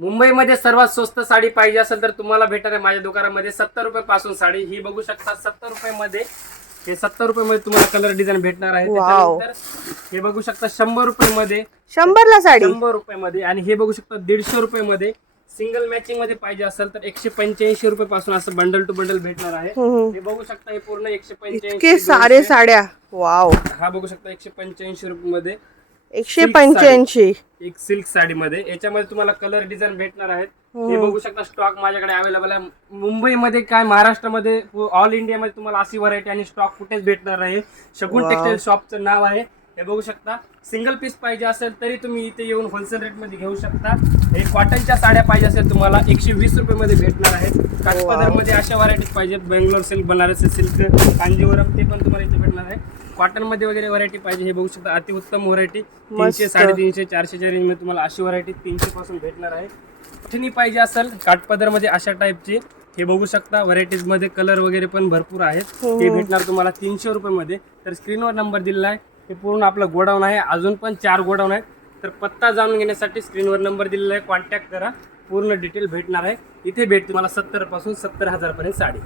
मुंबईमध्ये सर्वात स्वस्त साडी पाहिजे असेल तर तुम्हाला भेटणार आहे माझ्या दुकानामध्ये 70 रुपये पासून साडी ही बघू शकता. 70 रुपये हे 70 रुपये तुम्हाला कलर डिझाईन भेटणार आहे. त्याच्यानंतर हे बघू शकता 100 रुपये 100ला साडी 100 रुपये आणि हे बघू शकता 150 रुपये सिंगल मॅचिंग मध्ये पाहिजे असेल तर 185 रुपये पासून असं बंडल टू बंडल भेटणार आहे. हे बघू शकता हे पूर्ण 185 इतके सारे साड्या. वाव. हा बघू शकता 185 रुपये 185 एक सिल्क साडी मध्ये. याच्यामध्ये तुम्हाला कलर डिझाईन भेटणार आहेत. हे बघू शकता स्टॉक माझ्याकडे अवेलेबल आहे. मुंबईमध्ये काय महाराष्ट्रामध्ये ऑल इंडियामध्ये तुम्हाला अशी व्हरायटी आणि स्टॉक कुठेच भेटणार आहे. शगुन टेक्सटाईल शॉपचं नाव आहे. हे बघू शकता सिंगल पीस पाहिजे असेल तरी तुम्ही इथे येऊन होलसेल रेट मध्ये घेऊ शकता. हे कॉटनच्या साड्या पाहिजे असेल तुम्हाला 120 रुपये भेटणार आहेत. काठपदर मध्ये अशा व्हरायटीज पाहिजेत. बेंगलोर सिल्क, बनारसी सिल्क, कांजीवरम ते पण तुम्हाला इथे भेटणार आहे. कॉटन मध्ये वगैरे व्हरायटी पाहिजे हे बघू शकता अतिउत्तम व्हरायटी 300, 350, 400च्या रेंज मध्ये तुम्हाला अशी व्हरायटी 300 पासून भेटणार आहे. पैठणी पाहिजे असेल काठपदर मध्ये अशा टाईपची हे बघू शकता. व्हरायटीज मध्ये कलर वगैरे पण भरपूर आहेत. हे भेटणार तुम्हाला 300 रुपये. तर स्क्रीनवर नंबर दिलेला आहे. हे पूर्ण आपलं गोडाऊन आहे. अजून पण 4 गोडाऊन आहेत. तर पत्ता जाणून घेण्यासाठी स्क्रीनवर नंबर दिलेला आहे. कॉन्टॅक्ट करा. पूर्ण डिटेल भेटणार आहे. इथे भेट तुम्हाला 70 पासून 70,000 पर्यंत साडी.